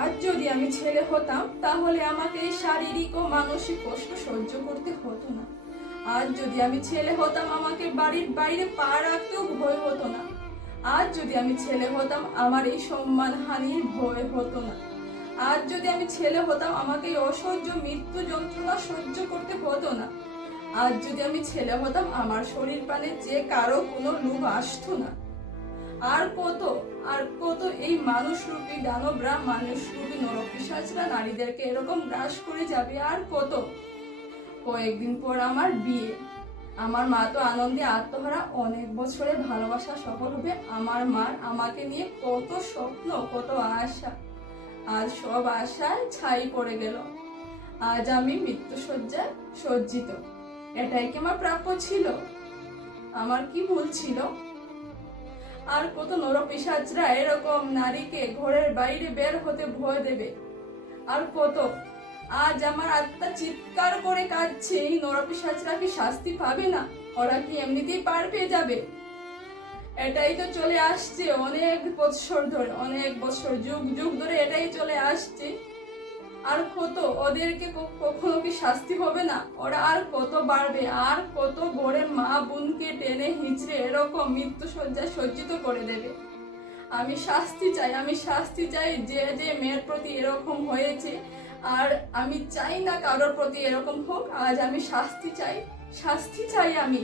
আজ যদি আমি ছেলে হতাম তাহলে আমাকে এই শারীরিক ও মানসিক কষ্ট সহ্য করতে হতো না। আজ যদি আমি ছেলে হতাম আমাকে বাড়ির বাইরে পা রাখতেও ভয় হতো না। আজ যদি আমি ছেলে হতাম আমার এই সম্মান হানির ভয় হতো না। আজ যদি আমি ছেলে হতাম আমাকে এই অসহ্য মৃত্যু যন্ত্রণা সহ্য করতে হতো না। আজ যদি আমি ছেলে হতাম আমার শরীর পানে যে কারো কোনো লোভ আসতো না। আর কত এই মানুষ রূপী দানবরা, মানুষ রূপী নরপিশাচরা নারীদেরকে এরকম গ্রাস করে যাবে। আর কত। কয়েকদিন পর আমার বিয়ে। আমার মা তো আনন্দে আত্মহারা, অনেক বছরের ভালোবাসা সফল হবে। আমার মার আমাকে নিয়ে কত স্বপ্ন, কত আশা, আজ সব আশায় ছাই পড়ে গেল। আজ আমি মৃত্যুশয্যায় সজ্জিত। এটাই কি আমার প্রাপ্য ছিল? আমার কি ভুল ছিল? আর কত নরপিশাচরা এরকম নারীকে ঘরের বাইরে বের হতে ভয় দেবে। আর কত। আজ আমার আত্মা চিৎকার করে কাঁদছে, এই নরপিশাচরা কি শাস্তি পাবে না? ওরা কি এমনিতেই পার পেয়ে যাবে? এটাই তো চলে আসছে অনেক বছর ধরে, অনেক বছর, যুগ যুগ ধরে এটাই চলে আসছে। আর কত। ওদেরকে কখনো কি শাস্তি হবে না? ওরা আর কত বাড়বে, আর কত ঘরের মা বোনকে টেনে হিঁচড়ে এরকম মৃত্যু শয্যায় সজ্জিত করে দেবে। আমি শাস্তি চাই, আমি শাস্তি চাই যে যে মেয়ের প্রতি এরকম হয়েছে। আর আমি চাই না কারোর প্রতি এরকম হোক। আজ আমি শাস্তি চাই, শাস্তি চাই আমি।